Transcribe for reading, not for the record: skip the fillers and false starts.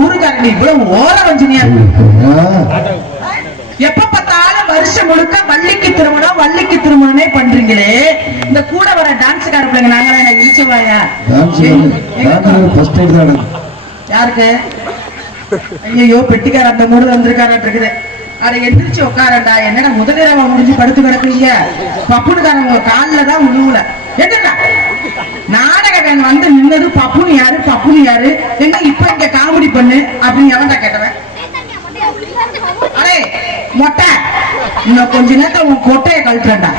ஊருக்காரங்க இவ்வளவு ஓர வஞ்சினியா எப்ப பார்த்தாலும் வருஷம் முழுக்க வள்ளிக்கு திருமணமே பண்றீங்களே. இந்த கூட வர டான்ஸ்கார பிள்ளைங்க நாங்களா என்ன இழிச்சவாயா? யாருக்கு? ஐயோ பெட்டிக்கார அந்த மூடு வந்திருக்காரன் இருக்குது. அதை எந்திரிச்சு உட்காரண்டா. என்னடா முதலிரவா முடிஞ்சு படுத்து கிடக்குறீங்க? பப்புனுக்காரங்க காலில் தான் உழுவுல. என்னடா நாடக வேன் வந்து நின்னது பப்புனு யாரு என்ன இப்ப இங்க காமெடி பண்ணு அப்படின்னு எவன்டா கேட்டவன்? அடே மொட்டை, இன்னும் கொஞ்ச நேரத்தை உன் கொட்டையை கழட்டுறா.